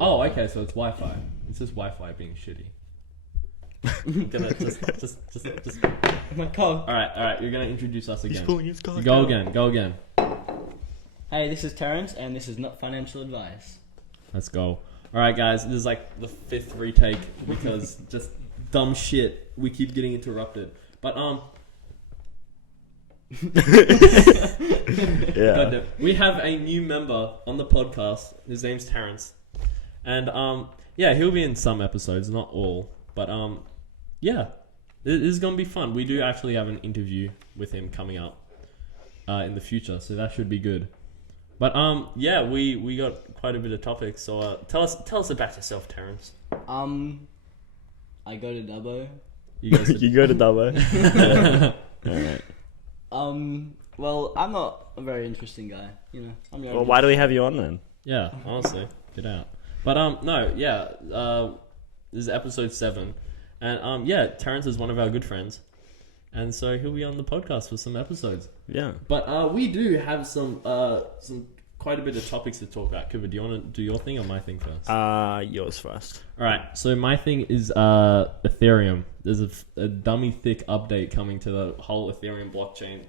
Oh, okay, so it's Wi-Fi. It's just Wi-Fi being shitty. Just. My car. All right. You're gonna introduce us again. He's pulling his car. Go again. Hey, this is Terrance, and this is not financial advice. Let's go. All right, guys. This is like the 5th retake because just dumb shit. We keep getting interrupted. But Yeah. we have a new member on the podcast. His name's Terrance, and he'll be in some episodes, not all. But this is gonna be fun. We do actually have an interview with him coming up in the future, so that should be good. But we got quite a bit of topics. So tell us about yourself, Terrance. I go to Dubbo. You go to Dubbo. Alright. Well, I'm not a very interesting guy, you know. Well, why do we have you on then? Yeah, honestly, get out. But this is episode 7, and Terrance is one of our good friends, and so he'll be on the podcast for some episodes. Yeah. But we do have some quite a bit of topics to talk about. Cooper, do you want to do your thing or my thing first? Yours first. All right. So my thing is Ethereum. There's a dummy thick update coming to the whole Ethereum blockchain,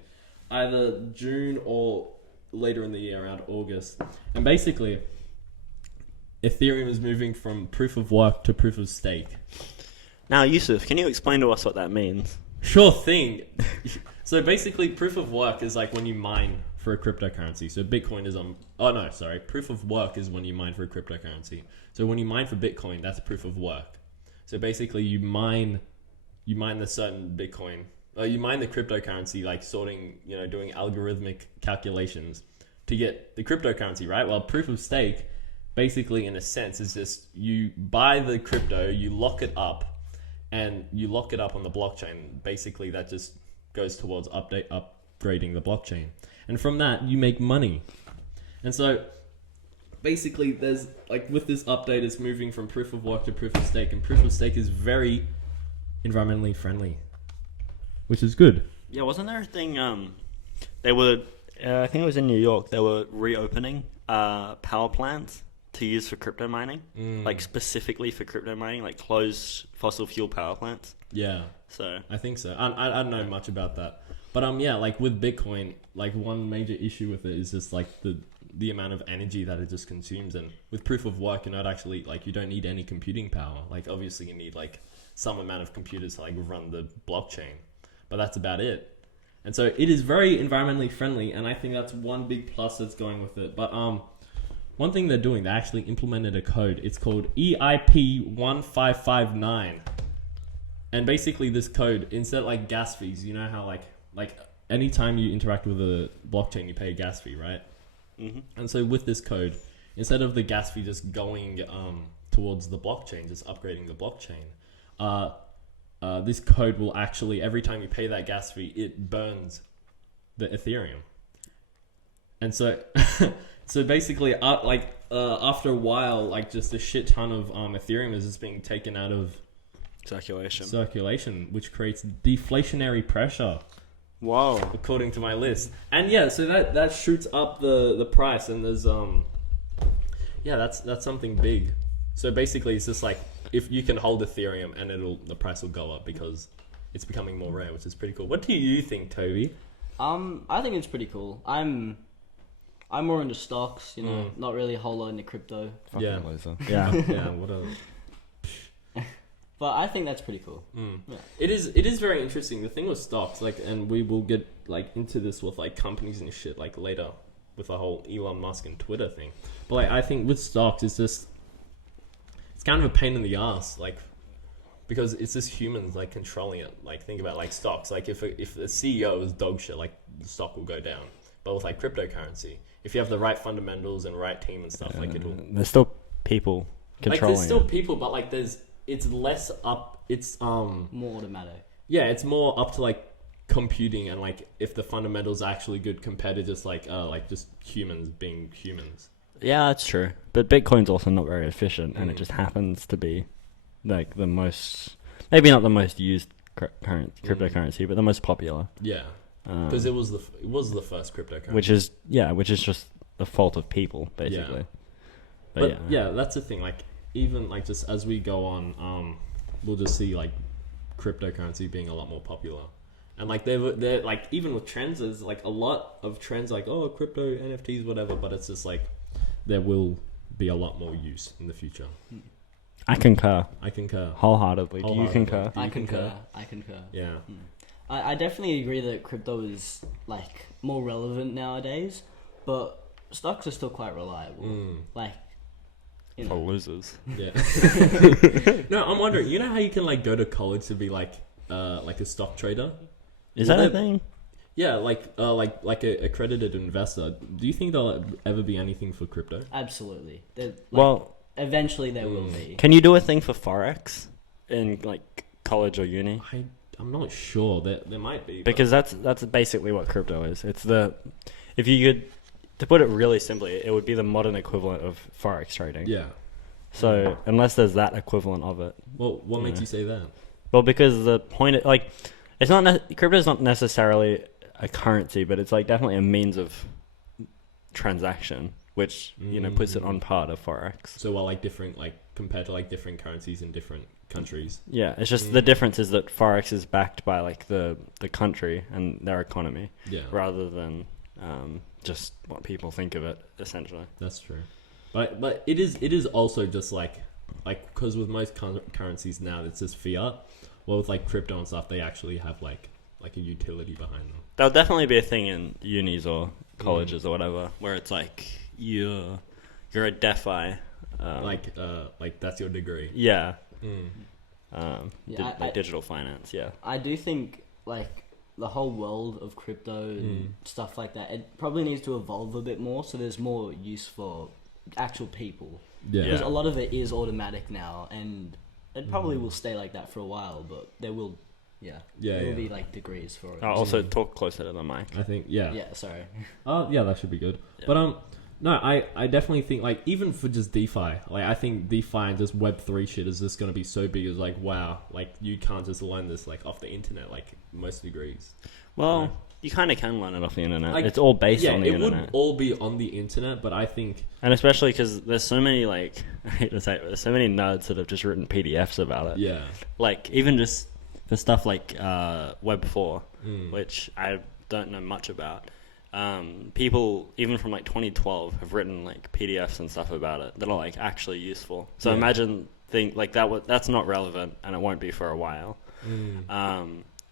either June or later in the year, around August. And basically, Ethereum is moving from proof of work to proof of stake. Now, Yusuf, can you explain to us what that means? Sure thing. So basically, proof of work is like when you mine for a cryptocurrency. So Bitcoin is proof of work is when you mine for a cryptocurrency. So when you mine for Bitcoin, that's proof of work. So basically, you mine the certain Bitcoin. You mine the cryptocurrency, like sorting, doing algorithmic calculations to get the cryptocurrency, right? Well, proof of stake, basically, in a sense, is just you buy the crypto, you lock it up, and you lock it up on the blockchain. Basically, that just goes towards upgrading the blockchain. And from that, you make money. And so, basically, there's, like, with this update, it's moving from proof of work to proof of stake. And proof of stake is very environmentally friendly, which is good. Yeah, wasn't there a thing, they were, I think it was in New York, they were reopening power plants to use for crypto mining, like specifically for crypto mining, like closed fossil fuel power plants. Yeah. So I think so. I don't know much about that. But like with Bitcoin, like one major issue with it is just like the amount of energy that it just consumes. And with proof of work, you're not actually, like, you don't need any computing power. Like, obviously you need like some amount of computers to like run the blockchain, but that's about it. And so it is very environmentally friendly, and I think that's one big plus that's going with it. But one thing they're doing, they actually implemented a code. It's called EIP1559. And basically this code, instead of like gas fees, you know how like anytime you interact with a blockchain, you pay a gas fee, right? Mm-hmm. And so with this code, instead of the gas fee just going towards the blockchain, just upgrading the blockchain, this code will actually, every time you pay that gas fee, it burns the Ethereum. And so so basically, after a while, like just a shit ton of Ethereum is just being taken out of circulation, which creates deflationary pressure. Wow. According to my list. And yeah, so that shoots up the price, and there's that's something big. So basically, it's just like if you can hold Ethereum, and the price will go up because it's becoming more rare, which is pretty cool. What do you think, Toby? I think it's pretty cool. I'm more into stocks, not really a whole lot into crypto. Yeah. Yeah. Yeah. What a. But I think that's pretty cool. Yeah. It is very interesting. The thing with stocks, like, and we will get like into this with like companies and shit like later with the whole Elon Musk and Twitter thing. But like, I think with stocks, it's kind of a pain in the ass, like, because it's just humans like controlling it. Like, think about like stocks. Like if the CEO is dog shit, like the stock will go down. But with like cryptocurrency, if you have the right fundamentals and right team and stuff, like it'll. There's still people controlling. Like there's still people, but like it's less up. It's more automatic. Yeah, it's more up to like computing and like if the fundamentals are actually good compared to just like just humans being humans. Yeah, that's true. But Bitcoin's also not very efficient, and it just happens to be like the most, maybe not the most used cryptocurrency, but the most popular. Yeah, because it was the first cryptocurrency. Which is just the fault of people, basically. But yeah, that's the thing. Like, even like just as we go on, we'll just see like cryptocurrency being a lot more popular. And like they're like, even with trends, there's like a lot of trends like, oh, crypto, NFTs, whatever. But it's just like there will be a lot more use in the future. I concur Wholeheartedly. wholeheartedly. Do you concur? I concur. Yeah. I definitely agree that crypto is like more relevant nowadays, but stocks are still quite reliable. Like, you know. For losers. Yeah. No, I'm wondering. You know how you can like go to college to be like a stock trader? Is that a thing? Yeah, like a accredited investor. Do you think there'll ever be anything for crypto? Absolutely. Eventually there will be. Can you do a thing for Forex in like college or uni? I'm not sure. There might be. Because that's basically what crypto is. It's if you could, to put it really simply, it would be the modern equivalent of Forex trading. Yeah. So unless there's that equivalent of it. Well, what makes you say that? Well, because the point, it's not crypto is not necessarily a currency, but it's like definitely a means of transaction, which puts it on par of Forex. So like different, like compared to like different currencies in different countries. Yeah, it's just the difference is that Forex is backed by like the country and their economy, rather than just what people think of it. Essentially, that's true. But it is also just like because with most currencies now it's just fiat. Well, with like crypto and stuff, they actually have like a utility behind them. There'll definitely be a thing in unis or colleges or whatever where it's like you're a DeFi, like that's your degree. Yeah. Like digital finance. Yeah. I do think like the whole world of crypto and stuff like that, it probably needs to evolve a bit more so there's more use for actual people. Yeah. Because a lot of it is automatic now, and it probably will stay like that for a while, but there will be like degrees for it. Also talk closer to the mic. I think Yeah, sorry. Yeah, that should be good. Yeah. But no, I definitely think like even for just DeFi, like I think DeFi and just Web3 shit is just gonna be so big. It's like wow, like you can't just learn this like off the internet like most degrees. Well, you kind of can learn it off the internet. Like, it's all based on the internet. Yeah, it would all be on the internet, but I think... And especially because there's so many, like, I hate to say it, but there's so many nerds that have just written PDFs about it. Yeah. Like, even just for stuff like Web 4, which I don't know much about. People, even from, like, 2012, have written, like, PDFs and stuff about it that are, like, actually useful. So imagine, that's not relevant, and it won't be for a while.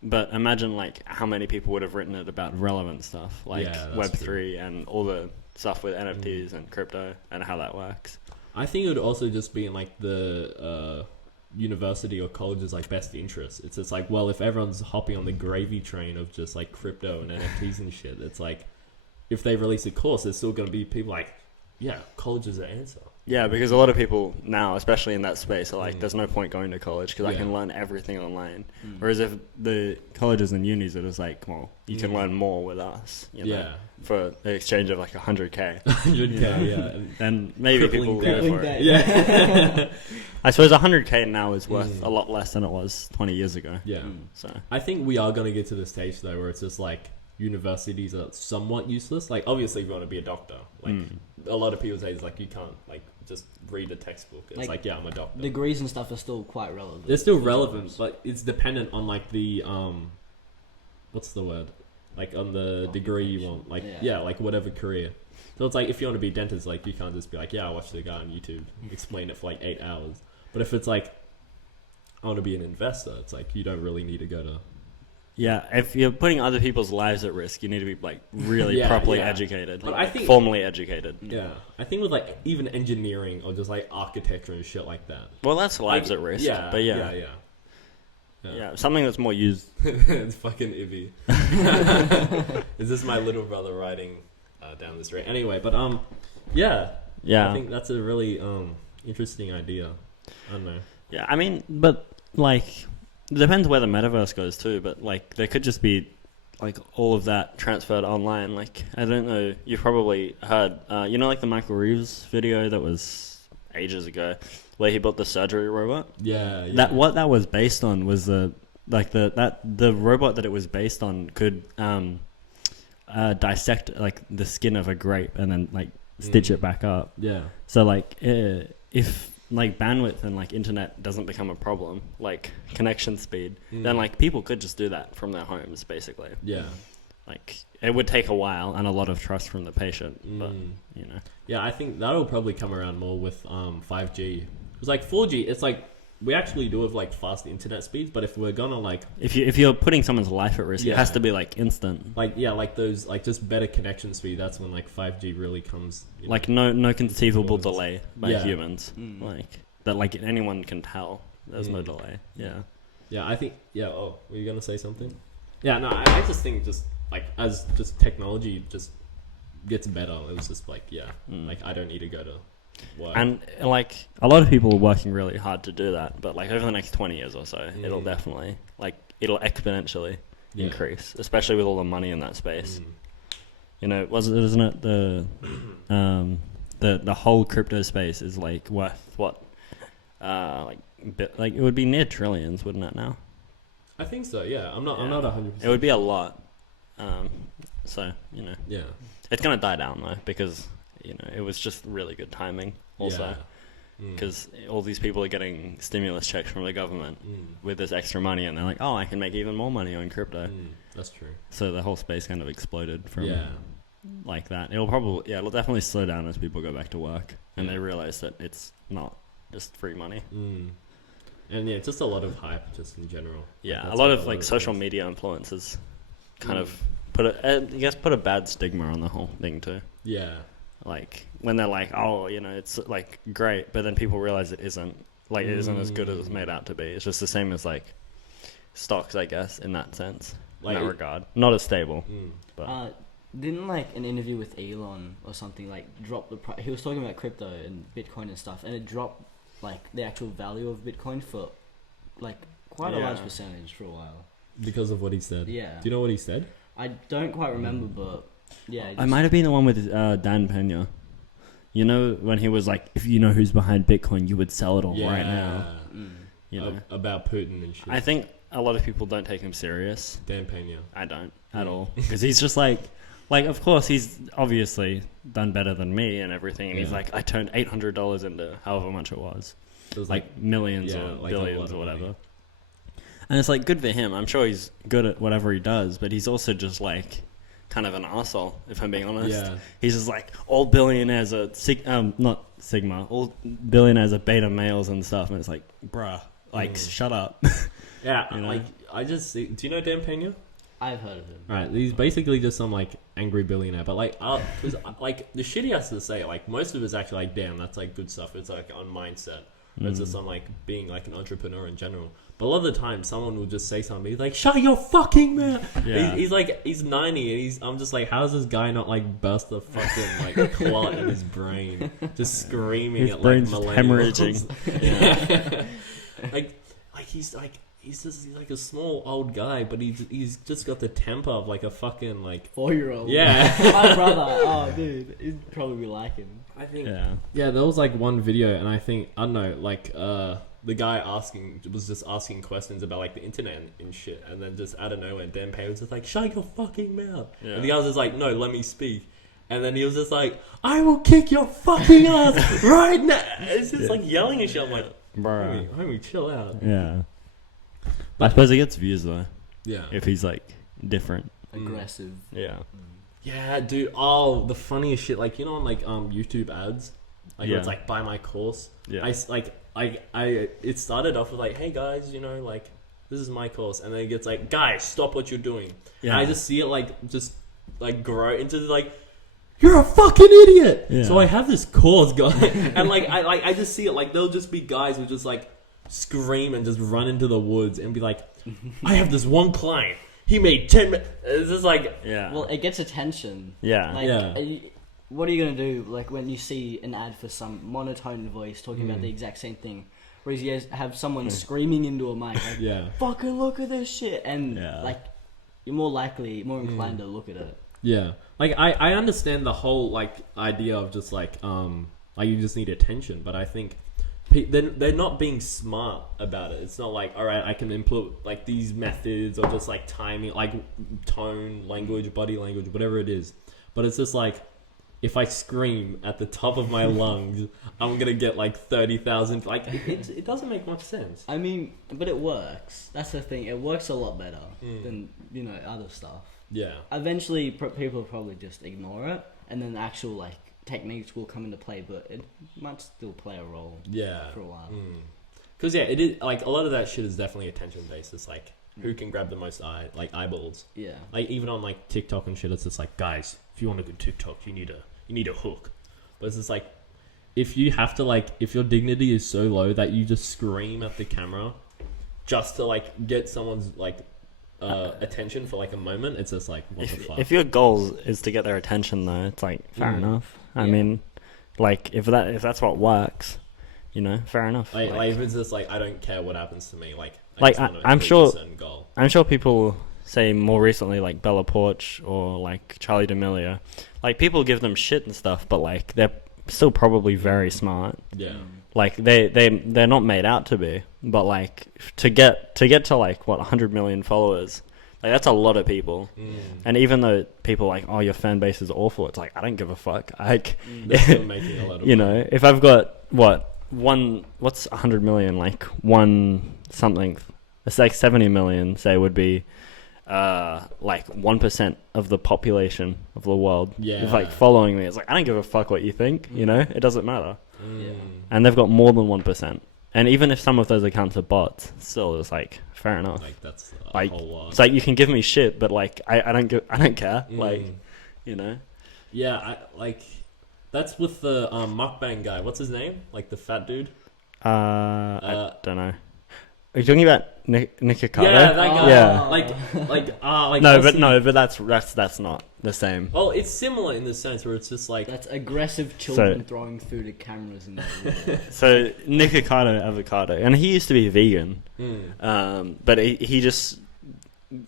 But imagine like how many people would have written it about relevant stuff like Web3 and all the stuff with NFTs and crypto and how that works. I think it would also just be in like the university or college's like best interest. It's just like, well, if everyone's hopping on the gravy train of just like crypto and NFTs and shit, it's like if they release a course, there's still going to be people like, yeah, college is the answer. Yeah, because a lot of people now, especially in that space, are like, there's no point going to college because I can learn everything online. Whereas if the colleges and unis are just like, well, you can learn more with us, you know, for the exchange of like 100K. 100K, yeah. Then maybe people will go for it. Yeah. I suppose 100K now is worth a lot less than it was 20 years ago. Yeah. So I think we are going to get to the stage though where it's just like universities are somewhat useless. Like obviously if you want to be a doctor, like a lot of people say it's like you can't like just read a textbook. It's like yeah, I'm a doctor. Degrees and stuff are still quite relevant. They're still relevant, but it's dependent on like the what's the word? Like on the degree you want. Like like whatever career. So it's like if you want to be a dentist, like you can't just be like, yeah, I watched the guy on YouTube explain it for like 8 hours. But if it's like I want to be an investor, it's like you don't really need to go to. Yeah, if you're putting other people's lives at risk, you need to be like really properly educated, but I think, formally educated. Yeah, I think with like even engineering or just like architecture and shit like that. Well, that's lives at risk. Yeah, but yeah, something that's more used. It's fucking Ivy. Is this my little brother riding down the street? Anyway, but yeah. I think that's a really interesting idea. I don't know. Yeah, I mean, but like. It depends where the metaverse goes too, but like there could just be like all of that transferred online. Like I don't know, you've probably heard, you know, like the Michael Reeves video that was ages ago, where he built the surgery robot. Yeah. That what that was based on was the robot that it was based on could dissect like the skin of a grape and then like stitch it back up. Yeah. So like if like bandwidth and like internet doesn't become a problem, like connection speed, then like people could just do that from their homes basically. Yeah. Like it would take a while and a lot of trust from the patient, but you know. Yeah, I think that'll probably come around more with 5G. Because like 4G, it's like we actually do have like fast internet speeds, but if we're gonna like if you're putting someone's life at risk, it has to be like instant. Like like those like just better connection speed. That's when like 5G really comes. Like no conceivable delay by humans. Like that, like anyone can tell. There's no delay. Yeah. Yeah, I think. Yeah. Oh, were you gonna say something? Yeah. No, I just think just like as just technology just gets better. It was just like like I don't need to go to work. And like a lot of people are working really hard to do that, but like over the next 20 years or so, it'll definitely it'll exponentially increase, especially with all the money in that space. You know, isn't it the whole crypto space is like worth what? Like it would be near trillions, wouldn't it now? I think so. Yeah, I'm not 100%. It would be a lot. So you know, it's gonna die down though because you know it was just really good timing also because all these people are getting stimulus checks from the government with this extra money and they're like, oh, I can make even more money on crypto. That's true. So the whole space kind of exploded from like that. It'll definitely slow down as people go back to work and they realize that it's not just free money. And just a lot of hype just in general. Yeah, a lot of like social media influencers kind of put a bad stigma on the whole thing too. Yeah. Like when they're like, oh, you know, it's like great, but then people realize it isn't. Like it isn't as good as it's made out to be. It's just the same as like stocks, I guess, in that sense, like in that regard. Not as stable. But didn't like an interview with Elon or something like drop the price? He was talking about crypto and Bitcoin and stuff, and it dropped like the actual value of Bitcoin for like quite a large percentage for a while because of what he said. Yeah. Do you know what he said? I don't quite remember, but yeah. I might have been the one with Dan Pena. You know, when he was like, if you know who's behind Bitcoin, you would sell it all right now. You know? About Putin and shit. I think a lot of people don't take him serious. Dan Pena. I don't at all. Because he's just like, of course, he's obviously done better than me and everything. And he's like, I turned $800 into however much it was. It was like millions or like billions or whatever. Money. And it's like good for him. I'm sure he's good at whatever he does, but he's also just like kind of an arsehole, if I'm being honest. Yeah. He's just like all billionaires are not Sigma, all billionaires are beta males and stuff, and it's like, bruh, like shut up. Yeah, you know? Like I just see, do you know Dan Pena? I've heard of him. Right, he's basically just some like angry billionaire, but like, cause, like the shit he has to say, like most of it's actually like, damn, that's like good stuff. It's like on mindset. It's just on like being like an entrepreneur in general. But a lot of the time, someone will just say something. He's like, "Shut your fucking mouth!" Yeah. He's like, he's 90, and I'm just like, how does this guy not like burst the fucking like clot in his brain, just screaming his at brain's like hemorrhaging. Yeah. He's just like a small old guy, but he's just got the temper of like a fucking like 4-year-old. Yeah, my brother. Oh, dude, he'd probably like him. I think. Yeah. There was like one video, and I think I don't know, like the guy was just asking questions about like the internet and shit, and then just out of nowhere, Dan Payne was just like, "Shut your fucking mouth," and the guy was just like, "No, let me speak." And then he was just like, "I will kick your fucking ass right now." It's just like yelling and shit. I'm like, bro, homie, chill out. Yeah. But I suppose he gets views though. Yeah. If he's like different, aggressive. Yeah. Yeah, dude. Oh, the funniest shit. Like, you know, on like YouTube ads, like it's like buy my course. Yeah. It started off with like, hey guys, you know, like this is my course, and then it gets like, guys, stop what you're doing. Yeah. And I just see it like just like grow into like, you're a fucking idiot. Yeah. So I have this course, guy, and like I just see it like there'll just be guys who just like scream and just run into the woods and be like, I have this one client. He made 10. It's just like, well, it gets attention. Yeah. Like, what are you gonna do? Like when you see an ad for some monotone voice talking about the exact same thing, whereas you have someone screaming into a mic, like, fucking look at this shit, and like you're more inclined to look at it. Yeah, like I understand the whole like idea of just like you just need attention, but I think they're not being smart about it. It's not like, all right, I can implement like these methods or just like timing, like tone, language, body language, whatever it is. But it's just like, if I scream at the top of my lungs, I'm gonna get like 30,000. Like it doesn't make much sense. I mean, but it works. That's the thing. It works a lot better than other stuff. Yeah. Eventually, people will probably just ignore it, and then the actual like techniques will come into play. But it might still play a role. Yeah. For a while. Because it is like a lot of that shit is definitely attention based. It's like who can grab the most eyeballs. Yeah. Like even on like TikTok and shit, it's just like, guys, if you want a good TikTok, you need a hook. But it's just like, if you have to like, if your dignity is so low that you just scream at the camera just to like get someone's like attention for like a moment, it's just like, what the fuck? If your goal is to get their attention, though, it's like fair enough. I mean, like if that's what works, fair enough. Like if it's just like, I don't care what happens to me, I'm sure people say more recently like Bella Porch or like Charli D'Amelio, like people give them shit and stuff, but like they're still probably very smart. Yeah. Like they're not made out to be, but like to get to like 100 million followers, like that's a lot of people. And even though people like, oh, your fan base is awful, it's like I don't give a fuck. Like they're still making a lot of money. If I've got what's 100 million, like one something, it's like 70 million say would be like 1% of the population of the world. Yeah. Like following me, it's like I don't give a fuck what you think. It doesn't matter. Yeah. And they've got more than 1%. And even if some of those accounts are bots, still it's like fair enough. Like that's like a whole lot. it's like you can give me shit, but like I don't care. Like Yeah, I like that's with the mukbang guy. What's his name? Like the fat dude. I don't know. Are you talking about Nikocado? Yeah, that guy. Yeah. Like but that's not the same. Well, it's similar in the sense where it's just like that's aggressive children throwing food at cameras and that. So Nikocado Avocado, and he used to be vegan, but he just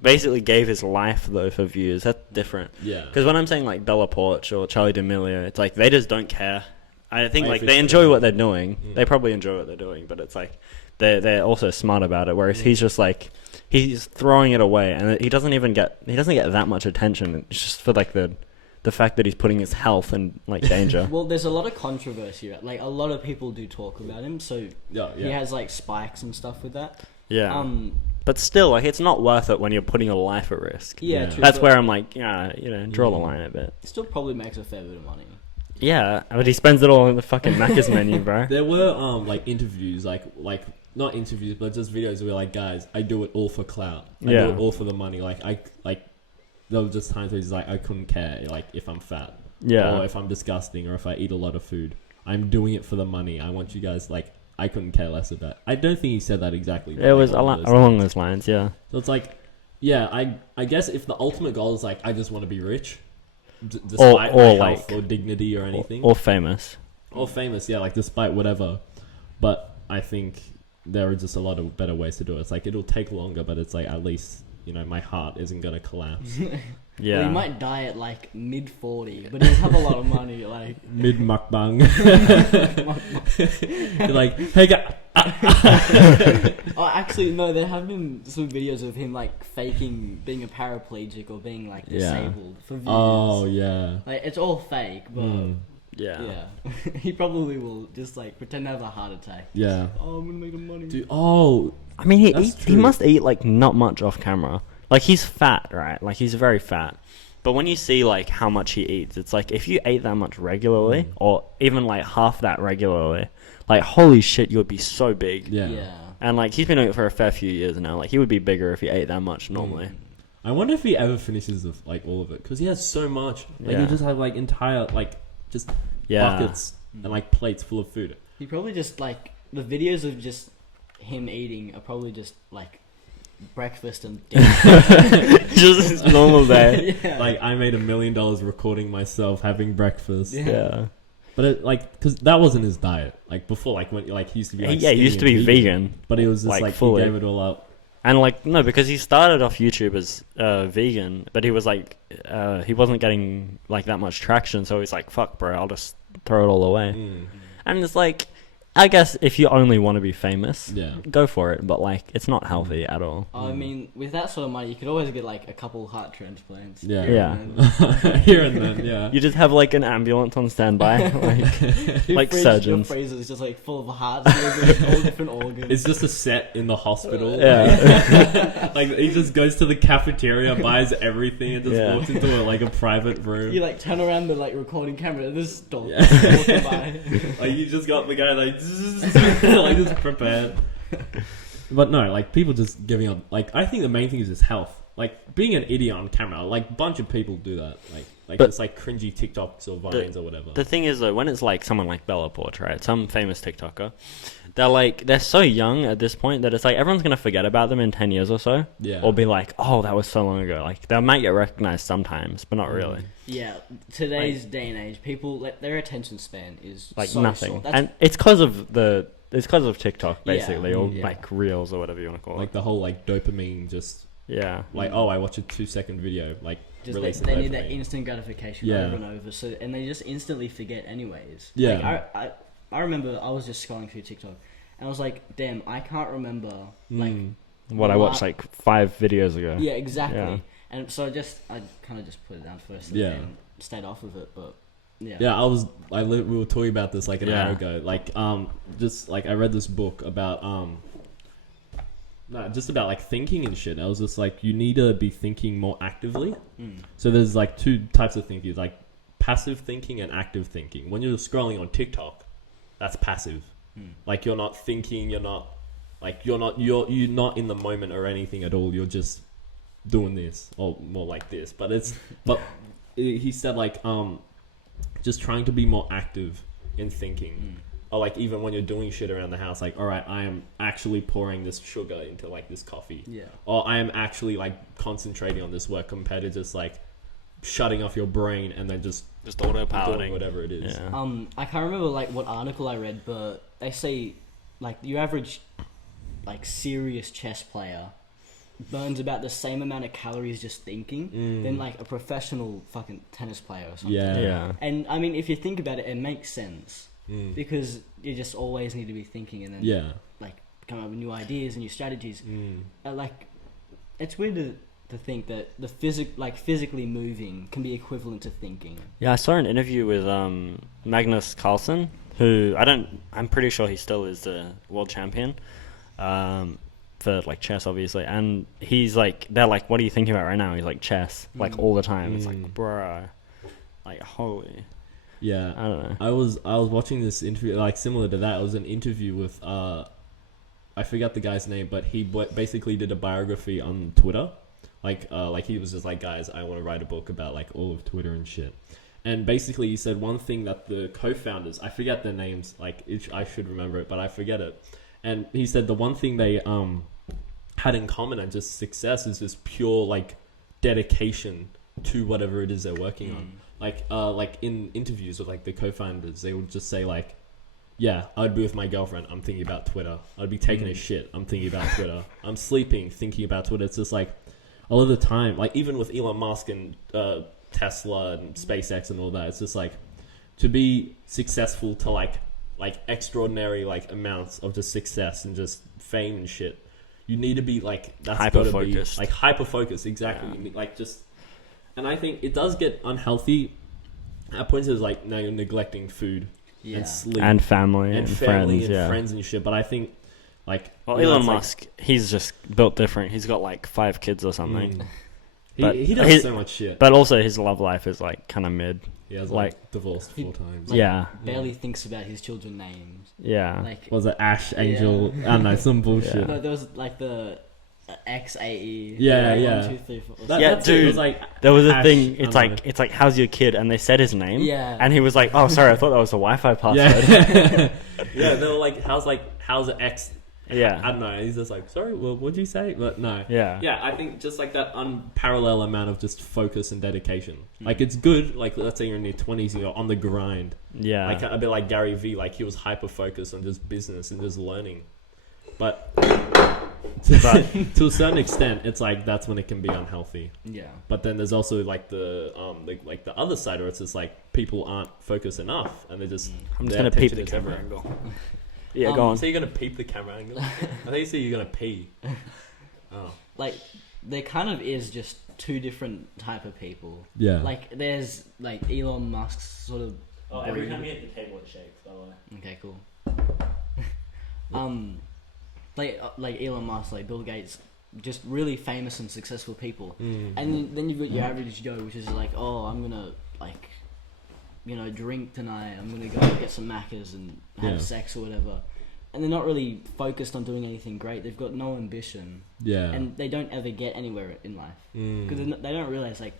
basically gave his life though for views. That's different. Yeah. Because when I'm saying like Bella Porch or Charli D'Amelio, it's like they just don't care. I think like they enjoy what they're doing. They probably enjoy what they're doing, but it's like they're also smart about it. Whereas he's just like he's throwing it away, and he doesn't get that much attention. It's just for like the fact that he's putting his health in like danger. Well, there's a lot of controversy. Like a lot of people do talk about him, so he has like spikes and stuff with that. Yeah. But still, like it's not worth it when you're putting your life at risk. Yeah. True, that's where I'm like, draw the line a bit. Still probably makes a fair bit of money. Yeah, but he spends it all on the fucking Macca's menu, bro. There were like interviews, like not interviews, but just videos where like, guys, I do it all for clout. I do it all for the money. There were just times where he's like, I couldn't care, like if I'm fat, or if I'm disgusting, or if I eat a lot of food. I'm doing it for the money. I want you guys like. I couldn't care less about. I don't think he said that exactly. It was along those lines, yeah. So it's like, yeah, I guess if the ultimate goal is like, I just want to be rich. Despite or my like health or dignity or anything, or famous, yeah, like despite whatever. But I think there are just a lot of better ways to do it. It's like it'll take longer, but it's like at least my heart isn't gonna collapse. Yeah, well, he might die at like mid-40, but he'll have a lot of money, like mid mukbang. You're like, hey guy. Oh, actually, no. There have been some videos of him like faking being a paraplegic or being like disabled for views. Oh yeah. Like it's all fake, but yeah. He probably will just like pretend to have a heart attack. Yeah. Oh, I'm gonna make the money. Dude, I mean, he must eat like not much off camera. Like he's fat, right? Like he's very fat. But when you see like how much he eats, it's like if you ate that much regularly, or even like half that regularly, like holy shit, you would be so big. Yeah. And like he's been doing it for a fair few years now. Like he would be bigger if he ate that much normally. I wonder if he ever finishes like all of it, because he has so much. Like he just have like entire like just buckets and like plates full of food. He probably just like the videos of just him eating are probably just like breakfast and dinner. Just his normal day. Yeah. Like I made $1 million recording myself having breakfast. Yeah. But it, like, because that wasn't his diet. Like before, like when like he used to be like he used to be vegan, but it was just like fully. He gave it all up. And like no, because he started off YouTube as vegan, but he was like he wasn't getting like that much traction, so he's like, fuck, bro, I'll just throw it all away. And it's like I guess if you only want to be famous, Yeah. go for it. But like, it's not healthy at all. I mean, with that sort of money, you could always get like a couple heart transplants. Yeah. Here Here and and then. then, yeah. You just have like an ambulance on standby, like Your surgeons. freezer is just like full of hearts, all different organs. It's just a set in the hospital. Yeah. Like he just goes to the cafeteria, buys everything, and just walks into a private room. You like turn around the like recording camera, and this dog Yeah. walking by. Like you just got the guy like like just prepared. But no, like people just giving up. Like I think the main thing is just health. Like being an idiot on camera. Like a bunch of people do that. Like But it's like cringy TikToks or Vines or whatever. The thing is though, when it's like someone like Bella Porch, right, some famous TikToker, they're so young at this point that it's like everyone's gonna forget about them in 10 years or so. Yeah. Or be like, oh, that was so long ago. Like they might get recognized sometimes, but not really. Yeah, today's day and age, people like their attention span is Like so nothing, short. and it's because of TikTok basically, or Yeah. like reels or whatever you want to call Like it. the whole like dopamine just Yeah. like I watch a 2-second video like just releasing they need that dopamine. instant gratification Yeah. over and over. So and they just instantly forget anyways. Yeah. Like, I remember I was just scrolling through TikTok and I was like, damn, I can't remember like What I watched like 5 videos ago. yeah, exactly. Yeah. And so I kind of just put it down first Yeah. and stayed off of it. But yeah, Yeah, we were talking about this like an Yeah. hour ago. Like, just like I read this book about just about like thinking and shit. I was just like, you need to be thinking more actively. So there's like 2 types of thinking, like passive thinking and active thinking. When you're scrolling on TikTok, that's passive. Like you're not thinking, you're not in the moment or anything at all. You're just doing this or more like this. But he said like just trying to be more active in thinking. Or like even when you're doing shit around the house, like, all right, I am actually pouring this sugar into like this coffee. Yeah. Or I am actually like concentrating on this work compared to just like shutting off your brain and then just autopiloting doing whatever it is. Yeah. I can't remember like what article I read, but they say like your average like serious chess player burns about the same amount of calories just thinking than like a professional fucking tennis player or something. Yeah. Yeah. And I mean, if you think about it, it makes sense because you just always need to be thinking and then Yeah. like come up with new ideas and new strategies. Like it's weird to think that the physically moving can be equivalent to thinking. Yeah, I saw an interview with Magnus Carlsen, who I'm pretty sure he still is the world champion for like chess, obviously. And he's like, they're like, what are you thinking about right now? He's like, chess, like all the time. It's like, bruh, like holy. Yeah. I don't know. I was watching this interview, like similar to that. It was an interview with I forgot the guy's name, but he basically did a biography on Twitter. Like he was just like, guys, I want to write a book about like all of Twitter and shit. And basically he said one thing that the co-founders, I forget their names, like I should remember it, but I forget it. And he said the one thing they had in common and just success is just pure like dedication to whatever it is they're working on. Like in interviews with like the co-founders, they would just say like, yeah, I'd be with my girlfriend, I'm thinking about Twitter. I'd be taking a shit, I'm thinking about Twitter. I'm sleeping, thinking about Twitter. It's just like a lot of the time, like even with Elon Musk and Tesla and SpaceX and all that, it's just like to be successful to like extraordinary like amounts of just success and just fame and shit, you need to be like that's gotta be hyper-focused. like hyper-focused, exactly. You need, like just, and I think it does get unhealthy at points. Is like now you're neglecting food and sleep And family and friends, friends and shit. But I think like, well, you know, Elon it's like- Musk, he's just built different. He's got like 5 kids or something. But he does so much shit. But also his love life is like kind of mid. He has like divorced 4 times. Yeah. Barely thinks about his children's names. Yeah. Like What was it Ash, Angel? I don't know, some bullshit. no, there was like the XAE. Yeah, like, yeah. 1, 2, 3, 4. That- Yeah, that's it. It dude. was like There was a Ash, thing. I It's don't like know. how's your kid? And they said his name. Yeah. And he was like, oh, sorry, I thought that was a Wi-Fi password. Yeah. Yeah, they were like, how's the X? Yeah. I don't know. He's just like, sorry, well, what'd you say? But no. Yeah. Yeah, I think just like that unparalleled amount of just focus and dedication. Like it's good. Like let's say you're in your 20s, you're on the grind. Yeah. Like a bit like Gary Vee. Like he was hyper focused on just business and just learning. But to a certain extent, it's like that's when it can be unhealthy. Yeah. But then there's also like the other side where it's just like people aren't focused enough and they just I'm just their gonna peep the attention is camera everywhere. angle. Yeah, go on. So you're gonna peep the camera angle? I think you said you're gonna pee. Oh. Like, there kind of is just two different type of people. Yeah. Like, there's like Elon Musk's sort of. Oh, every time you hit the table, it shakes. By the way. Okay, cool. Like Elon Musk, like Bill Gates, just really famous and successful people. And then you've got your average Joe, which is like, oh, I'm gonna like, drink tonight. I'm gonna go get some Maccas and have sex or whatever. And they're not really focused on doing anything great. They've got no ambition. Yeah. And they don't ever get anywhere in life because they don't realize like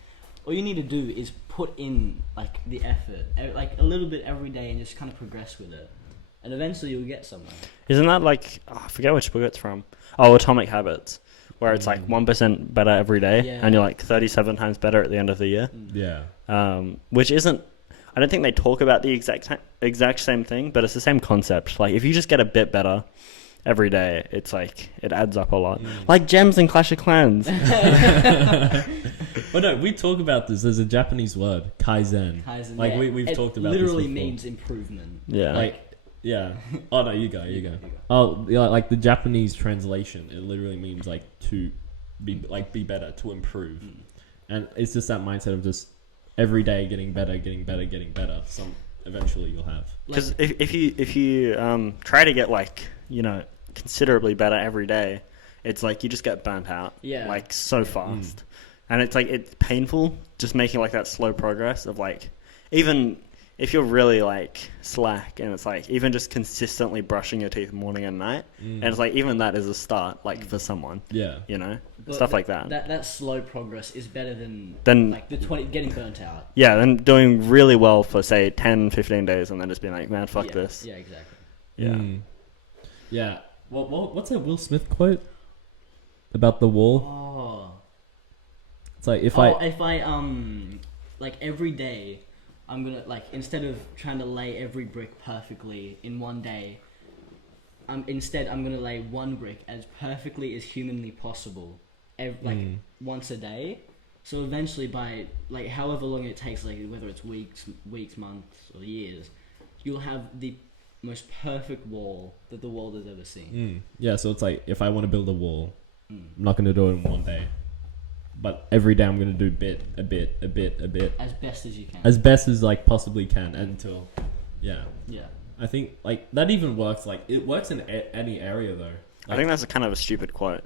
all you need to do is put in like the effort, like a little bit every day, and just kind of progress with it. And eventually you'll get somewhere. Isn't that like, I forget which book it's from. Oh, Atomic Habits, where it's like 1% better every day, and you're like 37 times better at the end of the year. Yeah. Which isn't, I don't think they talk about the exact same thing, but it's the same concept. Like if you just get a bit better every day, it's like, it adds up a lot. Like gems in Clash of Clans. Well, no, we talk about this. There's a Japanese word, kaizen. Like we've talked about this before. It literally means improvement. Yeah. Like, yeah. Oh no, you go. Oh, yeah, like the Japanese translation, it literally means like to be better, to improve, and it's just that mindset of just every day getting better. Eventually you'll have. Because if you try to get like considerably better every day, it's like you just get burnt out. Yeah. Like so fast, and it's like it's painful just making like that slow progress of like even. If you're really like slack and it's like even just consistently brushing your teeth morning and night, and it's like even that is a start like for someone. Yeah. But stuff like that. That slow progress is better than like the 20 getting burnt out. Yeah, then doing really well for say 10, 15 days and then just being like, man, fuck this. Yeah, exactly. Yeah. Yeah. Well, what's that Will Smith quote about the wall? Oh. It's like if I like every day I'm gonna like instead of trying to lay every brick perfectly in one day, I'm gonna lay one brick as perfectly as humanly possible, once a day. So eventually, by like however long it takes, like whether it's weeks, months, or years, you'll have the most perfect wall that the world has ever seen. Yeah. So it's like if I want to build a wall, I'm not gonna do it in one day. But every day I'm going to do a bit. As best as you can. As best as like possibly can until, yeah. Yeah. I think like that even works. Like it works in any area though. Like, I think that's a kind of a stupid quote.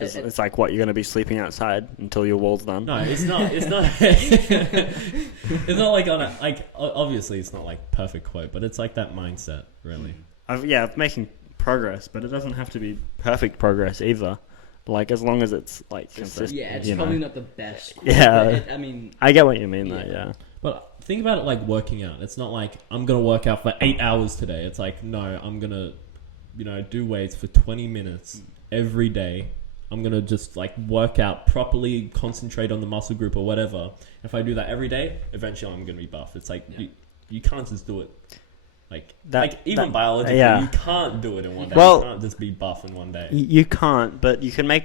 It's like what, you're going to be sleeping outside until your wall's done? No, it's not. It's not. It's not like on a like. Obviously, it's not like perfect quote, but it's like that mindset, really. Of making progress, but it doesn't have to be perfect progress either. Like, as long as it's, like, consistent. Yeah, it's probably not the best. Yeah. I mean... I get what you mean, though, yeah. But think about it like working out. It's not like, I'm going to work out for 8 hours today. It's like, no, I'm going to, do weights for 20 minutes every day. I'm going to just, like, work out properly, concentrate on the muscle group or whatever. If I do that every day, eventually I'm going to be buff. It's like, you can't just do it. Even biologically, you can't do it in one day. You can't just be buff in one day. You can't, but you can make,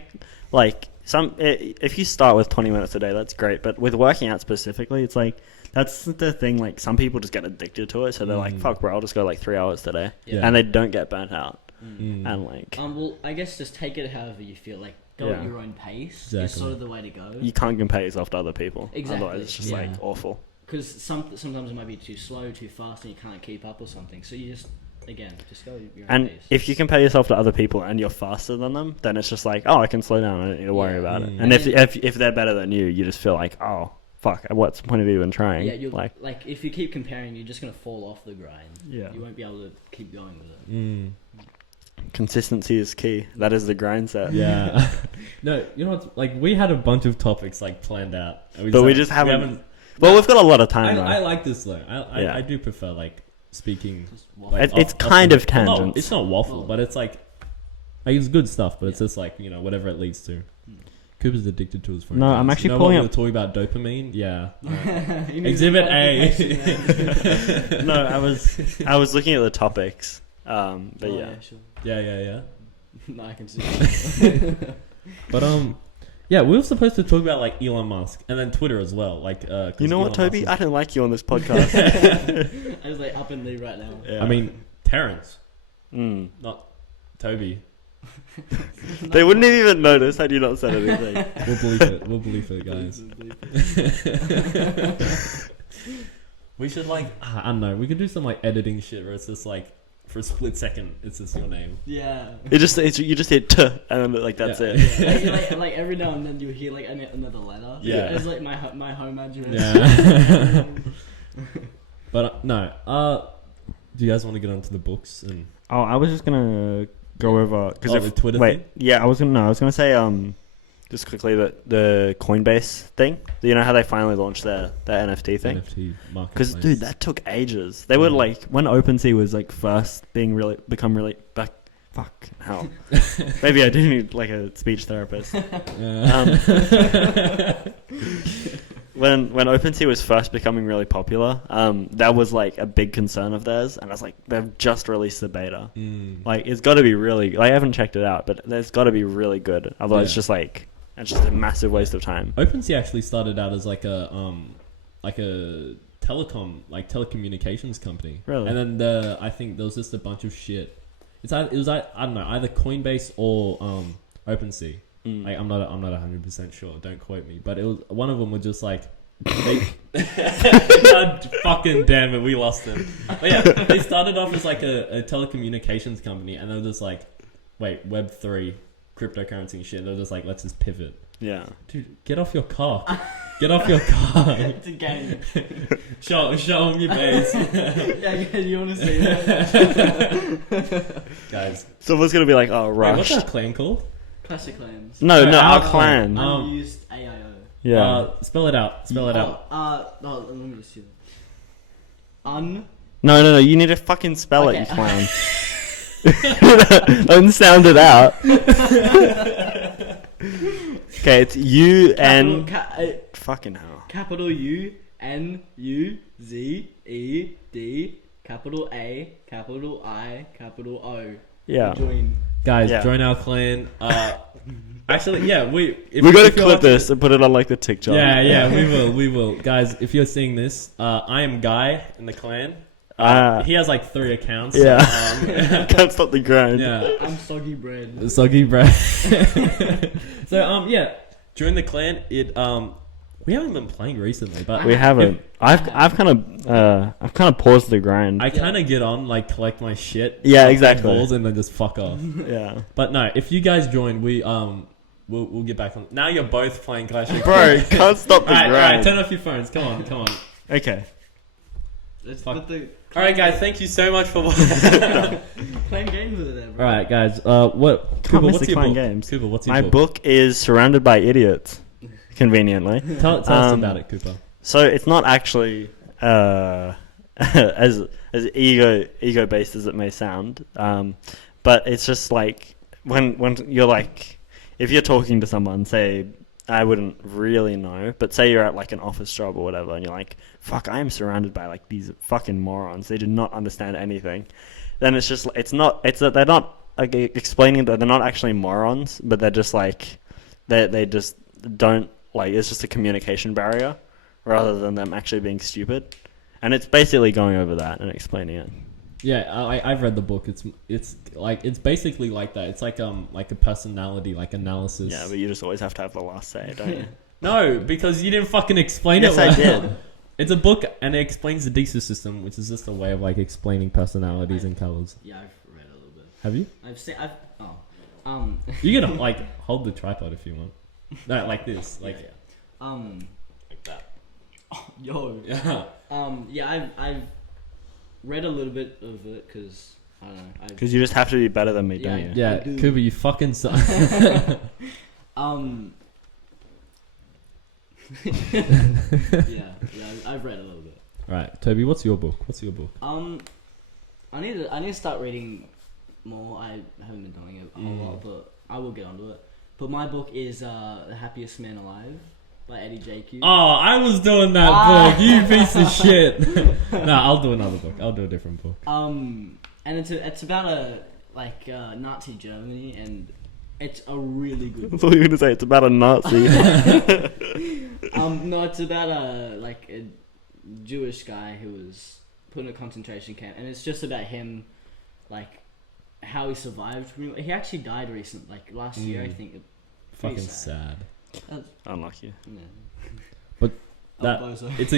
like, if you start with 20 minutes a day, that's great. But with working out specifically, it's like, that's the thing, like, some people just get addicted to it. So they're like, fuck, bro, I'll just go, like, 3 hours today. Yeah. And they don't get burnt out. And, like... well, I guess just take it however you feel. Like, go at your own pace is sort of the way to go. You can't compare yourself to other people. Exactly. Otherwise, it's just, like, awful. Because sometimes it might be too slow, too fast, and you can't keep up or something. So you just go your own pace. If you compare yourself to other people and you're faster than them, then it's just like, oh, I can slow down. I don't need to worry about it. And if they're better than you, you just feel like, oh, fuck, what's the point of even trying? Yeah, like if you keep comparing, you're just going to fall off the grind. Yeah. You won't be able to keep going with it. Consistency is key. That is the grind set. Yeah. No, you know what? Like, we had a bunch of topics, like, planned out. We just haven't... Well, we've got a lot of time. I like this though. I do prefer like speaking. Like, it's kind of tangents. It's not waffle, but it's like it's good stuff. But it's just like whatever it leads to. Cooper's addicted to his phone. No, I'm actually pulling up. We were talking about dopamine. Yeah. Exhibit A. No, I was looking at the topics. But Sure. Yeah. No, I can see. But yeah, we were supposed to talk about like Elon Musk and then Twitter as well. Like, you know what, Toby? I don't like you on this podcast. I was like up and leave right now. Yeah. I mean, Terrance. not Toby. They wouldn't have even noticed had you not said anything. We'll believe it, guys. We should I don't know. We could do some editing shit where it's just for a split second, it's just your name. Yeah. You just hit t, and then that's it. Yeah. like every now and then you hear another letter. Yeah. It's my home address. Yeah. But no. Do you guys want to get onto the books and? Oh, I was just gonna go over the Twitter thing? Yeah, I was gonna say just quickly the Coinbase thing. You know how they finally launched their NFT thing? NFT marketplace. Because dude, that took ages. They were when OpenSea was first become really back. Fuck hell. Maybe I do need a speech therapist. When OpenSea was first becoming really popular, that was a big concern of theirs, and I was they've just released the beta. It's got to be really. I haven't checked it out, but there's got to be really good. Otherwise, it's just a massive waste of time. OpenSea actually started out as a telecommunications company. Really? And then I think there was just a bunch of shit. It was I don't know, either Coinbase or OpenSea. I'm not 100% sure. Don't quote me. But it was one of them was just God fucking damn it, we lost him. But yeah, they started off as a telecommunications company, and they were just wait, Web3, cryptocurrency and shit. They're just let's just pivot. Yeah, dude, get off your car. Get off your car. It's a game. Show them your base. Yeah, you want to see that? Guys. Someone's going to be oh, Rush. Wait, what's our clan called? Classic Clans. No, our clan. Unused AIO. Yeah. Spell it out. Spell it out. No, let me just see No, you need to fucking spell it, you clown. Don't sound it out. Okay, it's UN. Fucking hell. Capital UNUZED. Capital A. Capital I. Capital O. Yeah. Join. Guys, join our clan. Actually, yeah, we gotta clip this and put it on the TikTok. Yeah, we will. Guys, if you're seeing this, I am Guy in the clan. He has 3 accounts. Yeah. Can't stop the grind. Yeah. I'm Soggy Bread. Soggy Bread. So yeah, join the clan. We haven't been playing recently, but we haven't. I've kind of paused the grind. I kind of get on, collect my shit. Yeah, exactly. Balls and then just fuck off. Yeah. But no, if you guys join, we'll get back on. Now you're both playing Clash of Clans. Bro, can't stop the grind. Alright, turn off your phones. Come on. Okay. Alright, guys, thank you so much for playing games with it, bro. Alright, guys, what's your book? Games. Cooper, what's your My book is Surrounded by Idiots, conveniently. Tell us about it, Cooper. So it's not actually as ego based as it may sound, but it's just when you're if you're talking to someone, say I wouldn't really know, but say you're at an office job or whatever, and you're fuck, I am surrounded by these fucking morons. They do not understand anything. Then it's just that they're not explaining that they're not actually morons, but they're just they just don't it's just a communication barrier rather than them actually being stupid. And it's basically going over that and explaining it. Yeah, I've read the book. It's basically like that. It's like a personality analysis. Yeah, but you just always have to have the last say, don't you? No, because you didn't fucking explain it well. Yes, I did. It's a book and it explains the Deezer system, which is just a way of explaining personalities and colors. Yeah, I've read a little bit. Have you? You can hold the tripod if you want. No, like this, like that. Oh, yo. Yeah. Yeah, I've read a little bit of it because I don't know. Because you just have to be better than me, don't you? Yeah, Cooper, you fucking suck. yeah, I've read a little bit. Right, Toby, what's your book? I need to start reading more. I haven't been doing it a whole lot, but I will get onto it. But my book is The Happiest Man Alive by Eddie JQ. Oh, I was doing that book, you piece of shit. No, I'll do another book. I'll do a different book. And it's about Nazi Germany, and it's a really good book. I thought you were gonna say it's about a Nazi. No, it's about a Jewish guy who was put in a concentration camp, and it's just about him how he survived. He actually died recent, like last year, I think. Fucking sad. Unlucky. Yeah. But that it's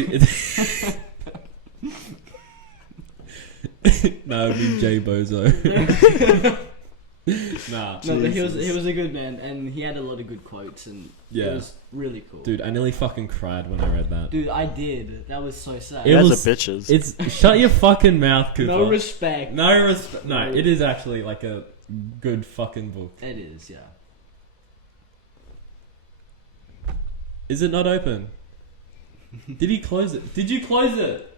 no, it'd be Jay Bozo. Nah. No, but he was a good man, and he had a lot of good quotes, and it was really cool. Dude, I nearly fucking cried when I read that. Dude, I did. That was so sad. You guys are bitches. It's shut your fucking mouth, Cooper. No respect. No respect. No, it is actually like a good fucking book. It is, yeah. Is it not open? Did he close it? Did you close it?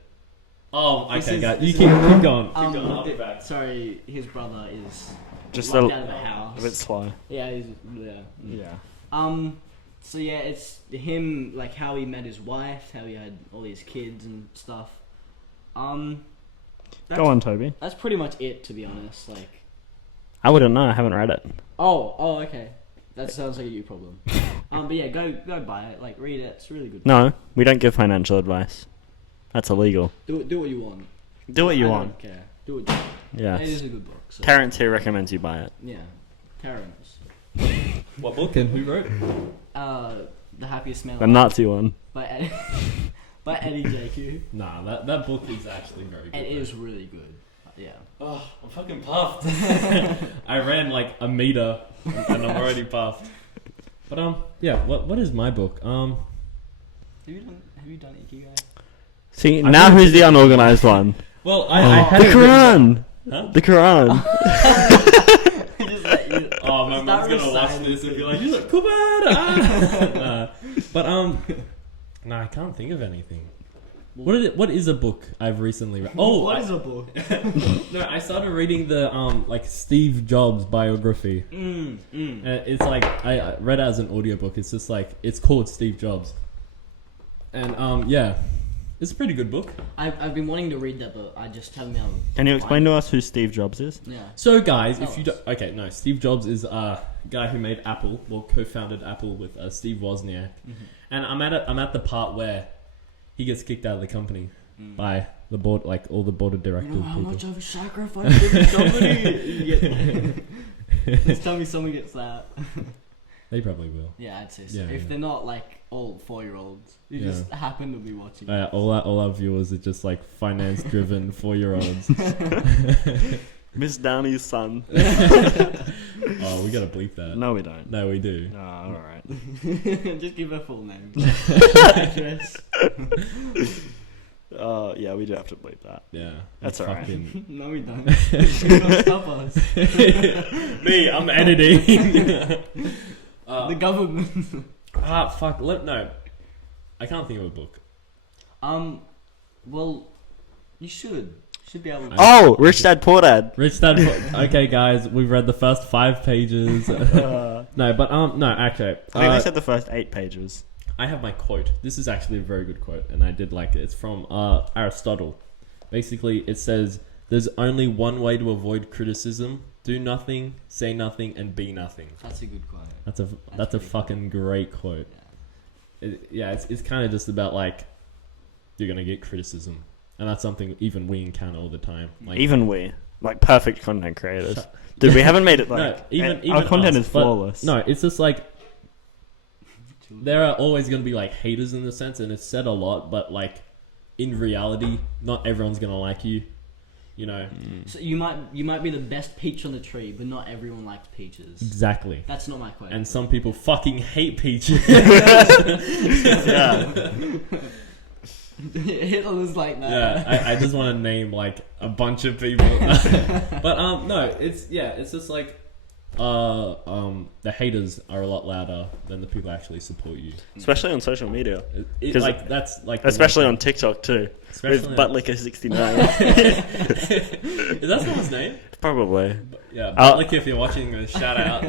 Oh, okay, guys. You keep going. I'll be back. Sorry, his brother is Just locked out of the house. a bit slow. Yeah, So yeah, it's him, like how he met his wife, how he had all his kids and stuff. Go on, Toby. That's pretty much it, to be honest. Like, I wouldn't know. I haven't read it. oh, okay. That sounds like a you problem. But yeah, go buy it. Like, read it. It's really good. No, we don't give financial advice. That's illegal. Do what you want. Do what you I want. don't care. Do what you want. Yes. It is a good book. So. Terrance here recommends you buy it. Yeah, Terrance. What book and who wrote? The Happiest Man. The Nazi one. By Eddie, by Eddie JQ. Nah, that book is actually very good. It is really good. Yeah. Oh, I'm fucking puffed. I ran like a meter and I'm already puffed. But yeah. What is my book? Have you done Ikigai? See, now who's the unorganized one? Well, I had the Quran. Huh? The Quran. Oh, my mom's gonna watch this and be like, "You look Kuban." But no, I can't think of anything. What is a book I've recently read? Oh, what is a book? No, I started reading the like Steve Jobs biography. It's like I read it as an audiobook. It's just like it's called Steve Jobs, and yeah, it's a pretty good book. I've been wanting to read that, but I just haven't been able to Can you explain to us who Steve Jobs is? Yeah. So guys, if you don't, Steve Jobs is a guy who made Apple, co-founded Apple with Steve Wozniak, and I'm at the part where he gets kicked out of the company by the board, like all the board of directors. You know how people. much I've sacrificed for the company. Just tell me someone gets that. They probably will. Yeah, I'd say so. Yeah, if they're not like all 4-year-olds, you just happen to be watching. All our viewers are just like finance-driven 4-year-olds. Miss Downey's son. Oh, we gotta bleep that. No, we don't. No, we do. Oh, alright. Just give her full name. Address. Yeah, we do have to bleep that. Yeah. That's alright. fucking... No, we don't. You don't stop us. Me, I'm editing. The government. Fuck. No. I can't think of a book. Well, you should be able to. Oh, Rich Dad Poor Dad. Rich Dad. Okay, guys, we've read the first 5 pages. No, actually, I think they said the first 8 pages. I have my quote. This is actually a very good quote, and I did like it. It's from Aristotle. Basically, it says, "There's only one way to avoid criticism: do nothing, say nothing, and be nothing." That's a good quote. That's a fucking great quote. Yeah. It's kind of just about like you're gonna get criticism, and that's something even we encounter all the time. Like, Even we, like perfect content creators. Dude, we haven't made it like... No, even our content us, is flawless. No, it's just like there are always going to be like haters in the sense, and it's said a lot, but like in reality, not everyone's going to like you, you know. So you might be the best peach on the tree, but not everyone likes peaches. Exactly. That's not my quote. And some people fucking hate peaches. Yeah. Hitler's like that. Yeah, I just want to name like a bunch of people. But no, it's just like the haters are a lot louder than the people who actually support you. Especially on social media. Like that's like especially on TikTok too. Especially with Buttlicker69. Is that someone's name? Probably. Yeah, Buttlicker, if you're watching, shout out.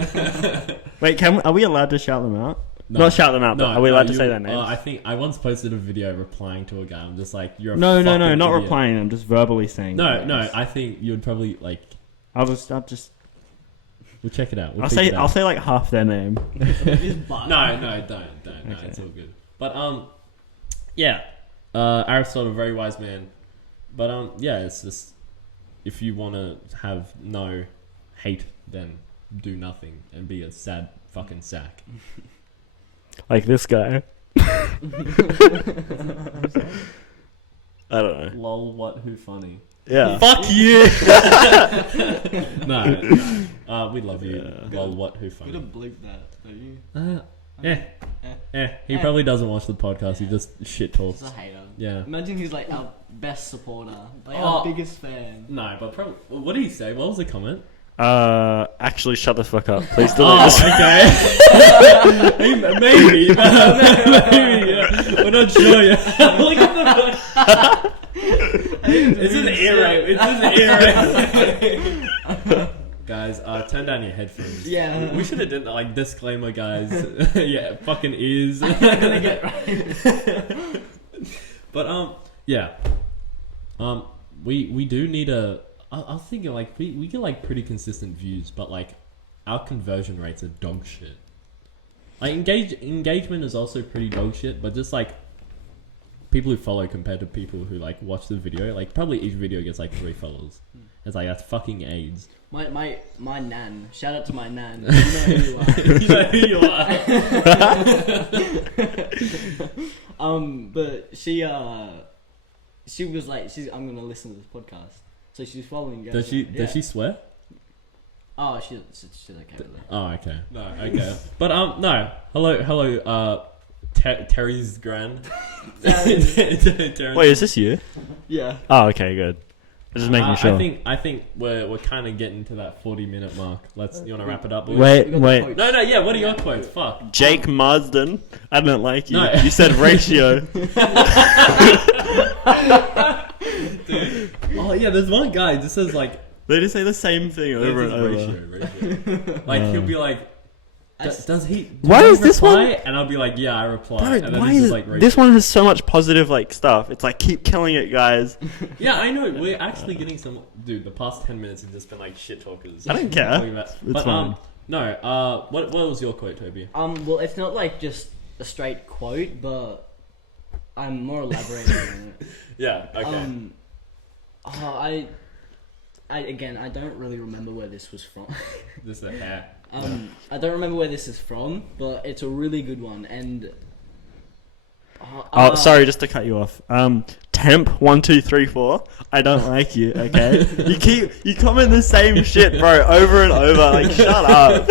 Wait, are we allowed to shout them out? No. Not shout them out, but are we allowed to say their names? I think I once posted a video replying to a guy. I'm just like, you're a No, fucking not idiot. replying. I'm just verbally saying. No. I think you would probably like. I'll just. We'll check it out. I'll say like half their name. No, don't. No, Okay. it's all good. But yeah, Aristotle, very wise man. But yeah, it's just if you want to have no hate than do nothing and be a sad fucking sack. Like this guy. I don't know. Lol, what, who funny? Yeah. Fuck you! No. We love you. Yeah. Lol, what, who funny? You gotta bleep that, don't you? He probably doesn't watch the podcast. He just shit talks. He's a hater. Yeah. Imagine he's like our best supporter, like Oh. our biggest fan. No, but probably. What did he say? What was the comment? Actually, shut the fuck up. Please delete this. Okay. Maybe. Maybe. Yeah. We're not sure yet. Look at the. It's an ear rape. It's an ear rape. Guys, turn down your headphones. Yeah. We should have done like disclaimer, guys. Yeah, fucking ears. Gonna get right. But yeah. We do need a. I was thinking like we get like pretty consistent views, but like our conversion rates are dog shit. Like engagement is also pretty dog shit, but just like people who follow compared to people who like watch the video, like probably each video gets like 3 follows. It's like that's fucking AIDS. My nan. Shout out to my nan. You know who you are. You know who you are. But she was like, I'm gonna listen to this podcast. So she's following. Does she swear? Oh, she's okay with that. Oh, okay. No, okay. But no. Hello. Terry's gran. Terrance. Wait, is this you? Yeah. Oh, okay, good. I'm just making sure. I think we're kind of getting to that 40-minute mark. You want to wrap it up? Boys? Wait. No. Yeah. What are your quotes? Fuck. Jake Marsden. I don't like you. No. You said ratio. Dude. Oh yeah, there's one guy who just says like They just say the same thing over and over. Ratio. Like he'll be like, does he? Why does is he this reply? one? And I'll be like, yeah, I reply. Bro, and then why he's is just like, ratio. this one has so much positive like stuff? It's like keep killing it, guys. Yeah, I know. We're actually getting some. Dude, the past 10 minutes have just been like shit talkers. I don't care. But fine. no. What was your quote, Toby? Well, it's not like just a straight quote, but I'm more elaborating on it. Yeah. Okay. I don't really remember where this was from. This is the hair. I don't remember where this is from, but it's a really good one. And sorry, just to cut you off. Temp 1234. I don't like you. Okay, you comment the same shit, bro, over and over. Like, shut up.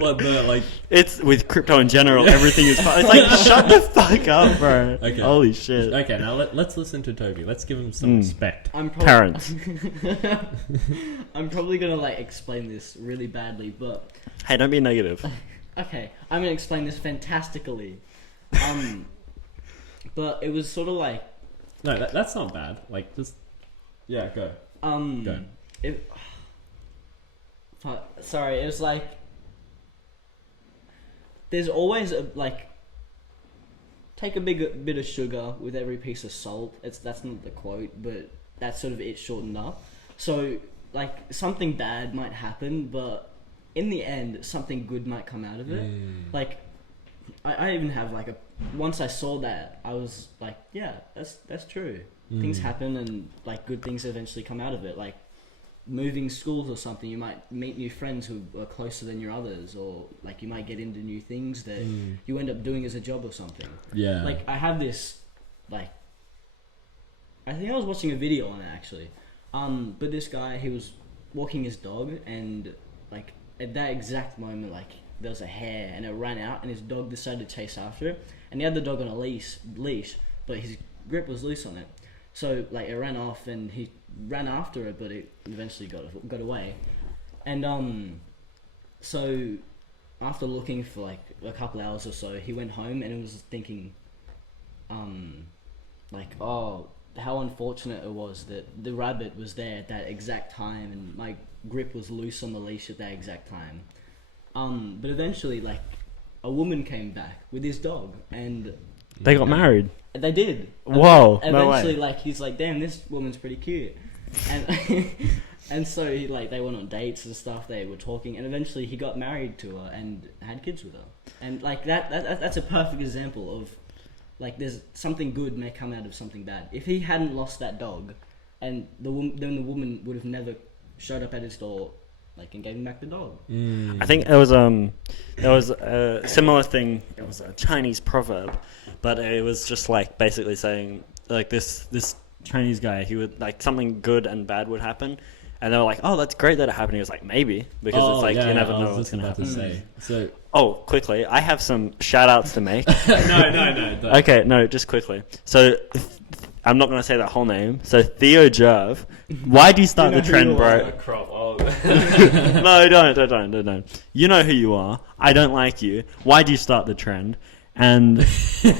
What the like? It's with crypto in general. Everything is fine. It's like, shut the fuck up, bro. Okay. Holy shit. Okay, now let's listen to Toby. Let's give him some respect. Terrance. I'm probably gonna like explain this really badly, but Hey, don't be negative. okay, I'm gonna explain this fantastically. But it was sort of like No, that's not bad. Like just yeah, go. Go. Sorry, it was like there's always take a big bit of sugar with every piece of salt. That's not the quote, but that's sort of it shortened up. So like something bad might happen, but in the end, something good might come out of it. Like I even have like once I saw that, I was like, yeah, that's true. Things happen, and like good things eventually come out of it. Like moving schools or something, you might meet new friends who are closer than your others, or like you might get into new things that you end up doing as a job or something. Yeah. Like I have this, like I think I was watching a video on it actually. But this guy, he was walking his dog, and like at that exact moment, like there was a hare and it ran out, and his dog decided to chase after it, and he had the dog on a leash, but his grip was loose on it. So like it ran off, and he ran after it, but it eventually got away. And so after looking for like a couple hours or so, he went home and was thinking, like, oh, how unfortunate it was that the rabbit was there at that exact time, and my grip was loose on the leash at that exact time. But eventually, like, a woman came back with his dog, and They got married. they did. Whoa, And no eventually, way. like, he's like, damn, this woman's pretty cute. And and so he, like, they went on dates and stuff. They were talking, and eventually he got married to her and had kids with her. And like that's a perfect example of like there's something good may come out of something bad. If he hadn't lost that dog, and then the woman would have never showed up at his door like and gave him back the dog. I think there was a similar thing. It was a Chinese proverb, but it was just like basically saying like this Chinese guy, he would like something good and bad would happen, and they were like, "Oh, that's great that it happened." He was like, "Maybe," because it's like you never know what's gonna happen. So quickly, I have some shout outs to make. No. Okay, no, just quickly. So I'm not gonna say that whole name. So Theo Jerv, why do you start the trend, bro? No, don't. You know who you are. I don't like you. Why do you start the trend? And he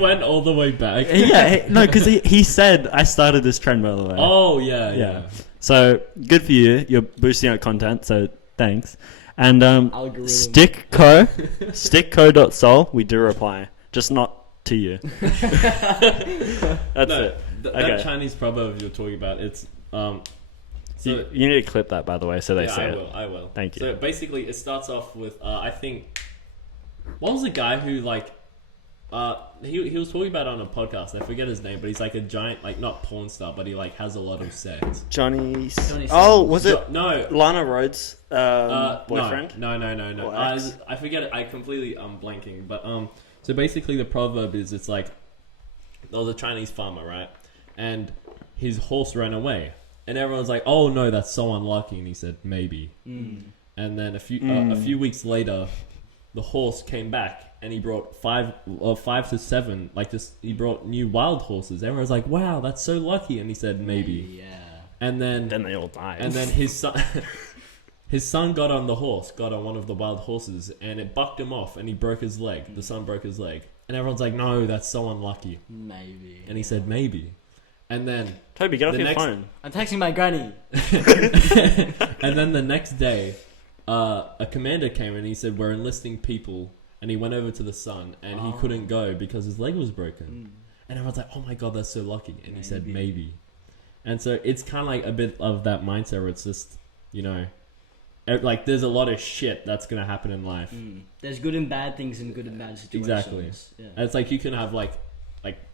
went all the way back. Because he said I started this trend, by the way. Oh yeah. So good for you. You're boosting out content. So thanks. And stickco.sol, we do reply, just not to you. That's it. That Chinese proverb you're talking about, it's you need to clip that, by the way, so they say it. I will. Thank you. So basically, it starts off with I think, what was the guy who like he was talking about it on a podcast. I forget his name, but he's like a giant, like not porn star, but he like has a lot of sex. Johnny. Oh, was it? No, Lana Rhodes' boyfriend. No. I forget it. I completely blanking. But so basically the proverb is it's like there was a Chinese farmer, right, and his horse ran away, and everyone's like, "Oh no, that's so unlucky," and he said maybe. And then a few weeks later, the horse came back. And he brought 5 to 7, like just he brought new wild horses. Everyone's like, "Wow, that's so lucky." And he said, "Maybe." Yeah. And then they all died. And then his son got on one of the wild horses, and it bucked him off, and he broke his leg. The son broke his leg, and everyone's like, "No, that's so unlucky." Maybe. And he said, "Maybe." And then Toby, get off your phone. I'm texting my granny. And then the next day, a commander came and he said, "We're enlisting people." And he went over to the son, and he couldn't go because his leg was broken. And everyone's like, "Oh my god, that's so lucky." And he said, "Maybe." And so it's kind of like a bit of that mindset where it's just, like there's a lot of shit that's going to happen in life. There's good and bad things in good and bad situations. Exactly. Yeah. And it's like you can have like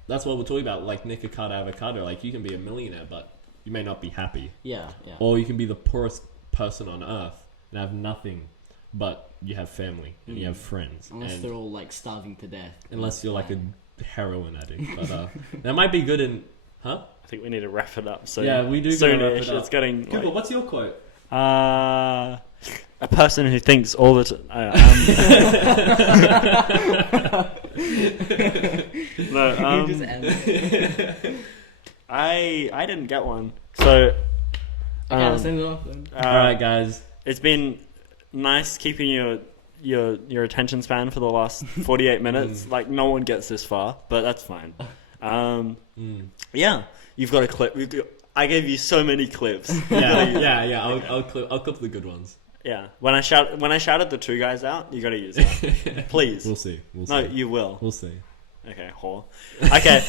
that's what we're talking about, like Nikocado Avocado. Like you can be a millionaire, but you may not be happy. Yeah. Or you can be the poorest person on earth and have nothing. But you have family and you have friends. Unless they're all like starving to death. Unless you're like a heroin addict. But that might be good in... Huh? I think we need to wrap it up. So yeah, we do gotta wrap it up. It's getting... Cooper, what's your quote? A person who thinks all the time... I didn't get one. So... Okay, let's end it off then. Alright, guys. It's been... nice keeping your attention span for the last 48 minutes. Like no one gets this far, but that's fine. Yeah, you've got a clip. I gave you so many clips. Yeah. I'll clip the good ones. Yeah, when I shouted the 2 guys out, you got to use that. Please. We'll see. No, you will. We'll see. Okay, whore. Okay.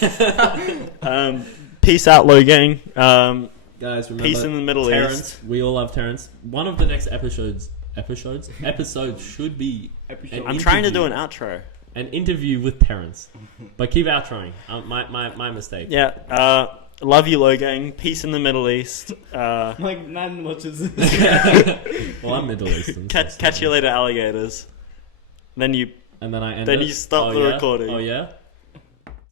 Peace out, Low Gang. Guys, remember, peace in the Middle Terrance, East. We all love Terrance. One of the next episodes should be I'm trying to do an outro. An interview with Terrance. But keep outroing. My mistake. Yeah. Love you, Low Gang. Peace in the Middle East. Like man watches. Well, I'm Middle Eastern. Catch you later, alligators. Then you I end Then it? you stop the recording. Oh yeah?